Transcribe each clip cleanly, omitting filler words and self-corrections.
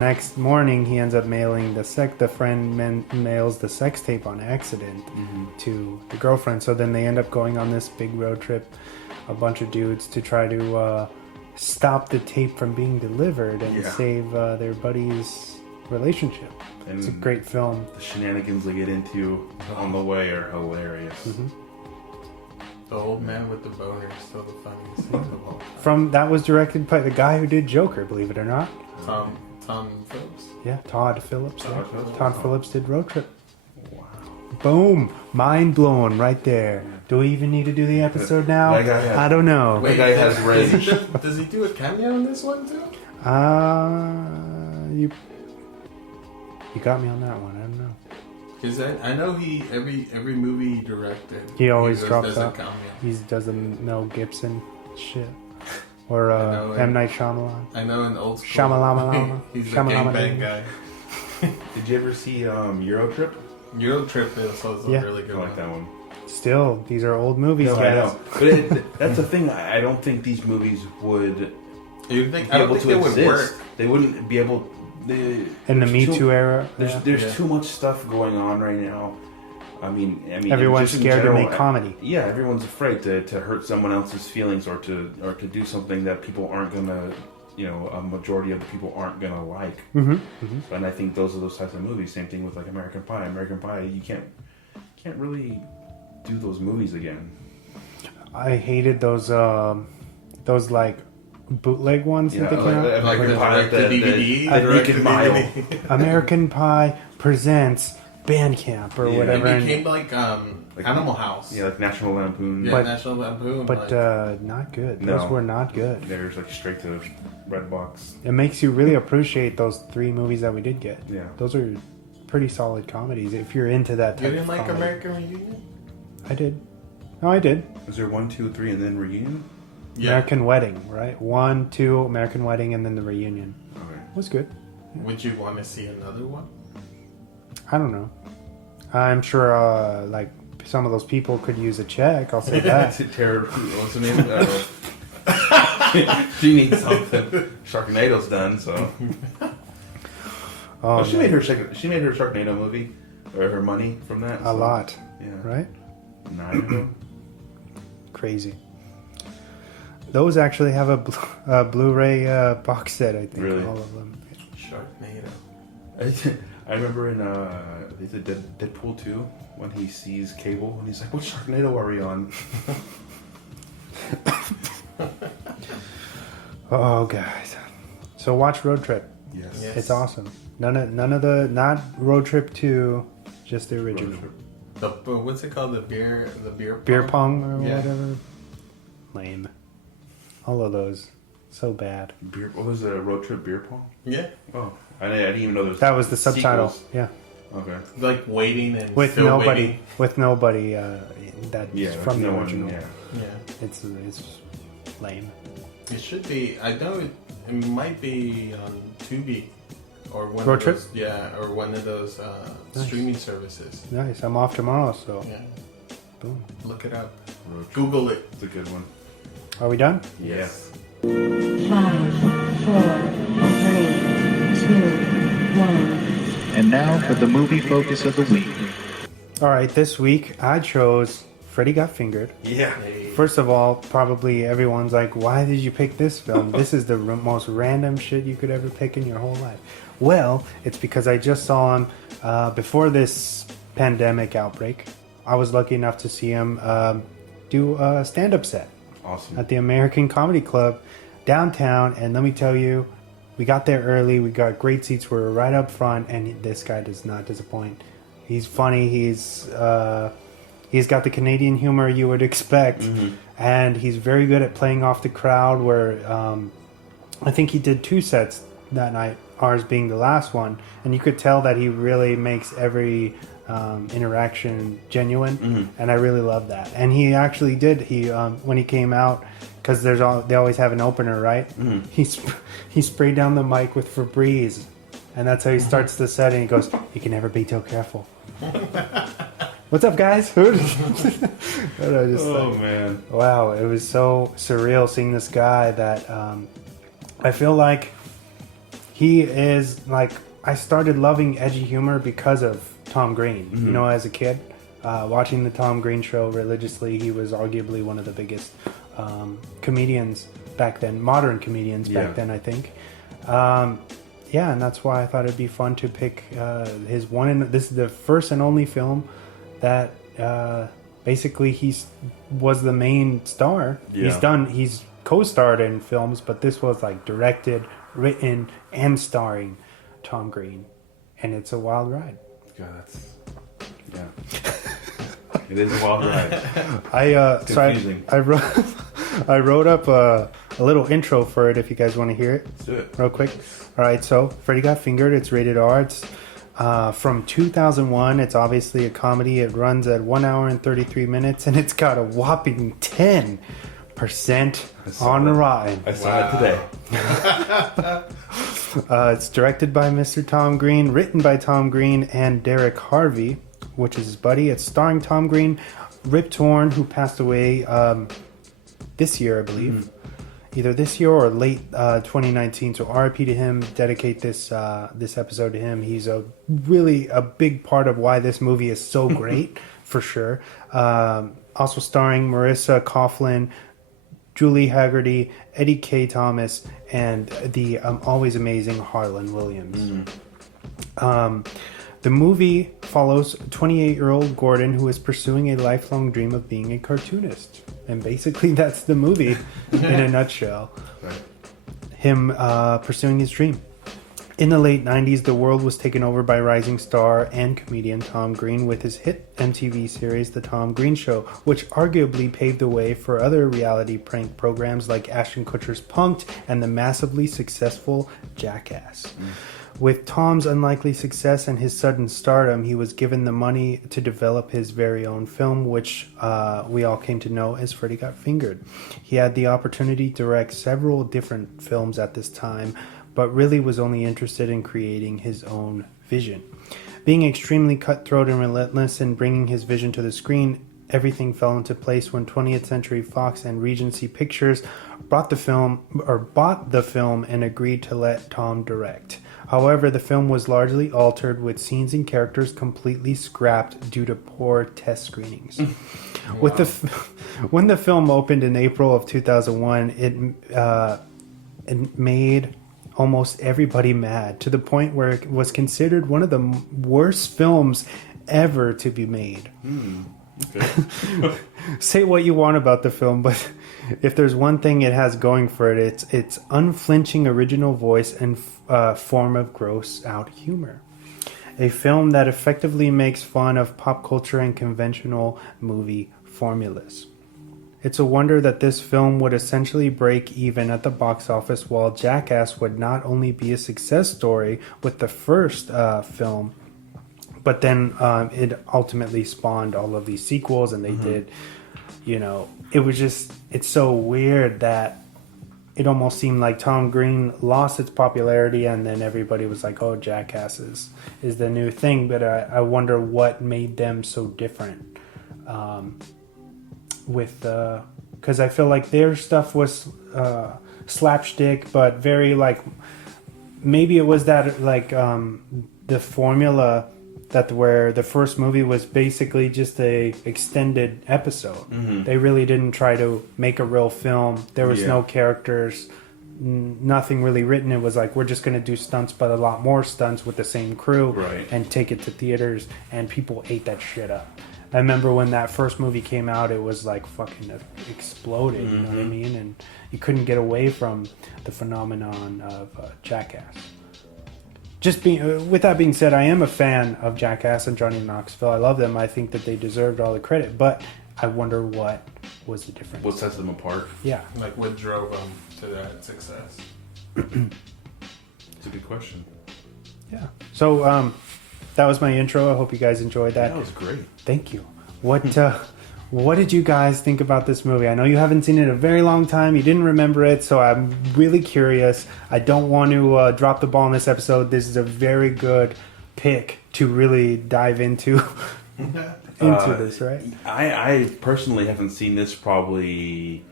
Next morning, he ends up mailing the mails the sex tape on accident to the girlfriend. So then they end up going on this big road trip, a bunch of dudes, to try to stop the tape from being delivered and save their buddy's relationship. And it's a great film. The shenanigans they get into on the way are hilarious. The old man with the boner is still the funniest thing of all time. That was directed by the guy who did Joker, believe it or not. Tom Phillips. Yeah, Todd Phillips. Todd Phillips did Road Trip. Wow. Boom. Mind blown right there. Do we even need to do the episode now? I don't know. Wait, guy has rage. Does he do a cameo in this one too? You got me on that one. I don't know. Because I know he every movie he directed, he always drops out. He does the Mel Gibson shit. Or M. Night Shyamalan. I know in old school. Shyamalan. He's a gangbang guy. Did you ever see Euro Trip? Euro Trip is also a really good one. I like that one. Still, these are old movies, guys. I know. But that's the thing. I don't think these movies would be able to exist. Work. They wouldn't be able. In the Me Too era, there's too much stuff going on right now. I mean, everyone's scared to make comedy. Yeah, everyone's afraid to hurt someone else's feelings or to do something that people aren't gonna, a majority of the people aren't gonna like. And I think those are those types of movies. Same thing with like American Pie. American Pie, you can't really do those movies again. I hated those like bootleg ones that they came out. Like the DVD, Naked Mile. American Pie presents Bandcamp or whatever. It became like Animal House. Yeah, like National Lampoon. Yeah, National Lampoon. But not good. Those were not good. There's like straight to Redbox. It makes you really appreciate those 3 movies that we did get. Yeah. Those are pretty solid comedies if you're into that type You didn't like comedy. American Reunion? I did. No, I did. Is there 1, 2, 3, and then Reunion? Yeah. American Wedding, right? 1, 2, American Wedding, and then the Reunion. Okay. It was good. Would you want to see another one? I don't know. I'm sure, like, some of those people could use a check. I'll say that. What's her name? She needs something. Sharknado's done, so. She made her Sharknado movie, or her money from that. A lot. Yeah. Right? 9 of them. Crazy. Those actually have a Blu-ray box set, I think. Really? All of them. Sharknado. I remember in Deadpool 2 when he sees Cable and he's like, "What Sharknado are we on?" Oh, guys. So watch Road Trip. Yes. It's awesome. None of the not Road Trip 2, just the original. What's it called? The beer pong or whatever. Lame. All of those, so bad. What was the Road Trip beer pong? Yeah. Oh, I didn't even know there was. That was the subtitle. Sequels. Yeah. Okay. Like waiting and with still nobody, waiting. with nobody that's from the original. Yeah. It's lame. It should be. I know it might be on Tubi or one Road of those. Trip? Yeah, or one of those streaming services. Nice. I'm off tomorrow, so Yeah. boom. Look it up. Road Trip. Google it. It's a good one. Are we done? Yes. 5, 4, 3, 2, 1. And now for the movie focus of the week. All right. This week I chose Freddy Got Fingered. Yeah. First of all, probably everyone's like, why did you pick this film? This is the most random shit you could ever pick in your whole life. Well, it's because I just saw him before this pandemic outbreak. I was lucky enough to see him do a stand-up set. Awesome. At the American Comedy Club downtown. And let me tell you, we got there early. We got great seats. We were right up front. And this guy does not disappoint. He's funny. He's got the Canadian humor you would expect, and he's very good at playing off the crowd. Where I think he did 2 sets that night, ours being the last one, and you could tell that he really makes every interaction genuine, and I really love that. And he actually did. He when he came out, because they always have an opener, right? He sprayed down the mic with Febreze, and that's how he starts the set. And he goes, "You can never be too careful." What's up, guys? Man! Wow, it was so surreal seeing this guy that I feel like he is like, I started loving edgy humor because of Tom Green. You know, as a kid, watching the Tom Green show religiously, he was arguably one of the biggest comedians back then, modern comedians back then, I think. Yeah, and that's why I thought it'd be fun to pick his this is the first and only film that basically was the main star. Yeah. He's co-starred in films, but this was like directed, written, and starring Tom Green, and it's a wild ride. God, it is a wild ride. I wrote up a little intro for it if you guys want to hear it. Let's do it. Real quick. All right, so Freddy Got Fingered. It's rated R. It's from 2001. It's obviousobviously a comedy. It runs at 1 hour and 33 minutes, and it's got a whopping 10% on Rotten. I saw it today. It's directed by Mr. Tom Green, written by Tom Green and Derek Harvey, which is his buddy. It's starring Tom Green, Rip Torn, who passed away this year, I believe. Either this year or late 2019. So RIP to him. Dedicate this episode to him. He's really a big part of why this movie is so great, for sure. Also starring Marissa Coughlan, Julie Haggerty, Eddie K. Thomas, and the always amazing Harlan Williams. The movie follows 28-year-old Gordon, who is pursuing a lifelong dream of being a cartoonist. And basically that's the movie in a nutshell. Right. Him pursuing his dream. In the late 90s, the world was taken over by rising star and comedian Tom Green with his hit MTV series, The Tom Green Show, which arguably paved the way for other reality prank programs like Ashton Kutcher's Punk'd and the massively successful Jackass. With Tom's unlikely success and his sudden stardom, he was given the money to develop his very own film, which we all came to know as Freddy Got Fingered. He had the opportunity to direct several different films at this time, but really was only interested in creating his own vision. Being extremely cutthroat and relentless in bringing his vision to the screen, everything fell into place when 20th Century Fox and Regency Pictures bought the film and agreed to let Tom direct. However, the film was largely altered, with scenes and characters completely scrapped due to poor test screenings. Wow. When the film opened in April of 2001, it made almost everybody mad, to the point where it was considered one of the worst films ever to be made. Okay. Say what you want about the film, but if there's one thing it has going for it, it's its unflinching original voice and form of gross out humor. A film that effectively makes fun of pop culture and conventional movie formulas. It's a wonder that this film would essentially break even at the box office, while Jackass would not only be a success story with the first film, but then it ultimately spawned all of these sequels, and they did, it's so weird that it almost seemed like Tom Green lost its popularity, and then everybody was like, oh, Jackass is the new thing. But I wonder what made them so different because I feel like their stuff was slapstick, but very like, maybe it was that like the formula that where the first movie was basically just a extended episode. They really didn't try to make a real film. There was no characters, nothing really written. It was like, we're just going to do stunts, but a lot more stunts with the same crew, and take it to theaters, and people ate that shit up. I remember when that first movie came out, it was like fucking exploded, you know what I mean? And you couldn't get away from the phenomenon of Jackass. With that being said, I am a fan of Jackass and Johnny Knoxville. I love them. I think that they deserved all the credit, but I wonder what was the difference. What sets them apart? Yeah. Like, what drove them to that success? It's a good question. Yeah. So, that was my intro. I hope you guys enjoyed that. That was great. Thank you. What did you guys think about this movie? I know you haven't seen it in a very long time. You didn't remember it, so I'm really curious. I don't want to drop the ball in this episode. This is a very good pick to really dive into this, right? I personally haven't seen this probably...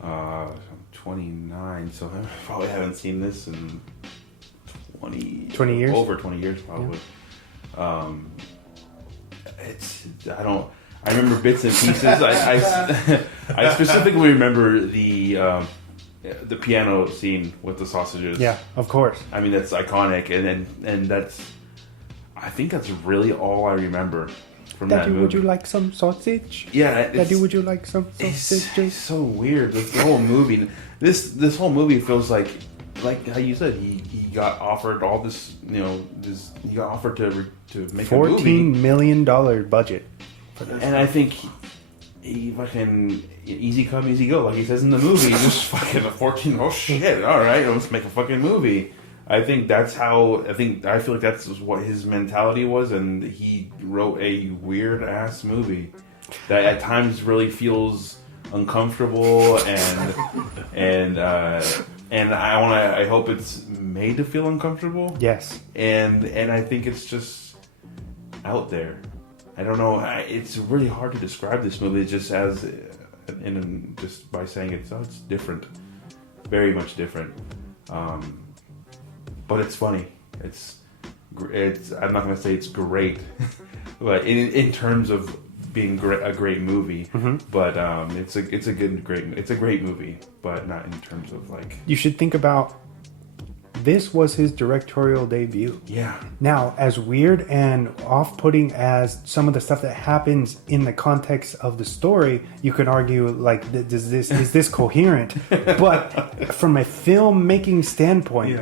I'm 29, so I probably haven't seen this in 20 years? Over 20 years, probably. I remember bits and pieces. I specifically remember the piano scene with the sausages. Yeah, of course. I mean, that's iconic, and that's. I think that's really all I remember from that Daddy, movie. would you like some sausage? Yeah, Daddy, would you like some it's sausages? so weird. The whole movie. This whole movie feels like how you said, he got offered all this. He got offered to make a movie. $14 million budget for this. And I think he fucking easy come, easy go, like he says in the movie. Just fucking a 14. Oh shit! All right, let's make a fucking movie. I think that's how. I feel like that's what his mentality was, and he wrote a weird ass movie that at times really feels uncomfortable and I hope it's made to feel uncomfortable. Yes. And I think it's just out there. I don't know. It's really hard to describe this movie just just by saying it's different, very much different. But it's funny. It's. I'm not going to say it's great, but in terms of being a great movie, but it's a great movie, but not in terms of like. You should think about. This was his directorial debut. Yeah. Now, as weird and off-putting as some of the stuff that happens in the context of the story, you could argue like, is this coherent? But from a filmmaking standpoint,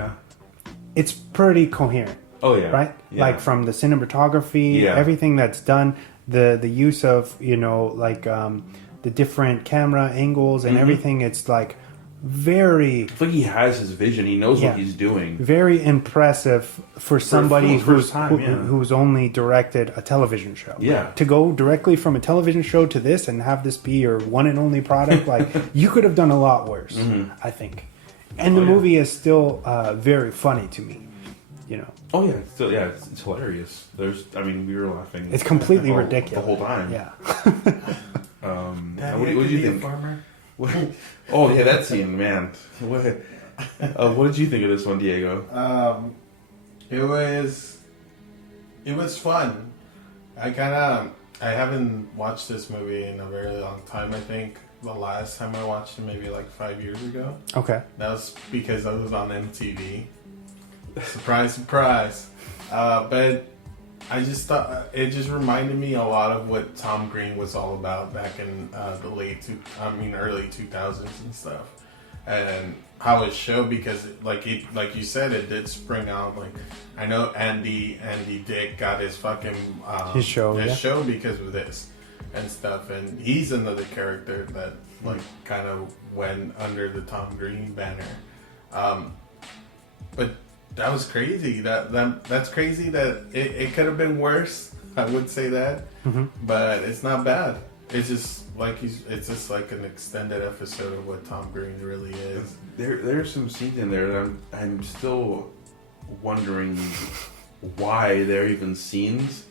it's pretty coherent. Oh yeah. Right? Yeah. Like from the cinematography, everything that's done, the use of the different camera angles and everything. It's like. Very. I think he has his vision. He knows what he's doing. Very impressive for somebody who's only directed a television show. Yeah. To go directly from a television show to this and have this be your one and only product, like you could have done a lot worse, I think. And the movie is still very funny to me. Oh yeah, it's hilarious. We were laughing. It's completely ridiculous the whole time. Yeah. What did you think? Oh yeah, that scene, man. What did you think of this one, Diego? It was fun. I haven't watched this movie in a very long time. I think the last time I watched it maybe like 5 years ago. Okay. That was because I was on MTV. Surprise, surprise. But I just thought it just reminded me a lot of what Tom Green was all about back in the early 2000s and stuff, and how it showed because like you said, it did spring out. Like I know Andy Dick got his fucking his show because of this and stuff, and he's another character that like kind of went under the Tom Green banner, but. That was crazy. That's crazy. That it could have been worse. I would say that, but it's not bad. It's just like it's just like an extended episode of what Tom Green really is. There's some scenes in there that I'm still wondering why they're even scenes.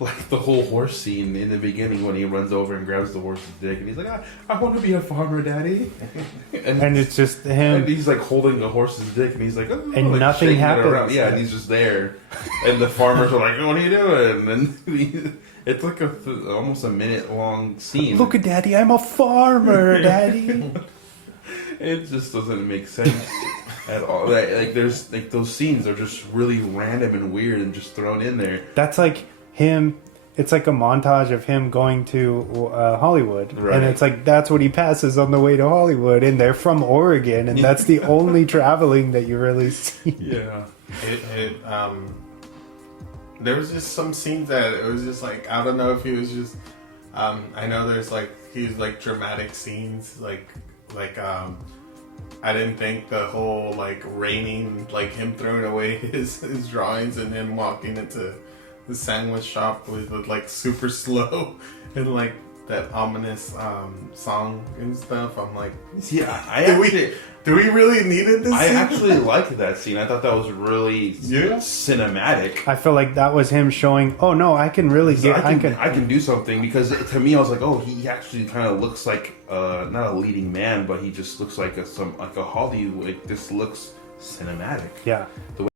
Like the whole horse scene in the beginning when he runs over and grabs the horse's dick and he's like, I want to be a farmer, Daddy. and it's just him. And he's like holding the horse's dick and he's like, oh, and like nothing happens. Yeah, and he's just there. And the farmers are like, what are you doing? And it's like almost a minute long scene. Look at Daddy, I'm a farmer, Daddy. It just doesn't make sense at all. Like there's like those scenes are just really random and weird and just thrown in there. That's like him. It's like a montage of him going to Hollywood, and it's like that's what he passes on the way to Hollywood, and they're from Oregon, and that's the only traveling that you really see. Yeah, there was just some scenes that it was just like I don't know if he was just I know there's like he's like dramatic scenes like I didn't think the whole like raining, like him throwing away his drawings and him walking into the sandwich shop with like super slow and like that ominous song and stuff. I'm like, do we really needed this? I actually liked that scene. I thought that was really cinematic. I feel like that was him showing, oh no, I can really I can do something, because to me I was like, oh, he actually kind of looks like not a leading man, but he just looks like a Hollywood. This looks cinematic. Yeah. The way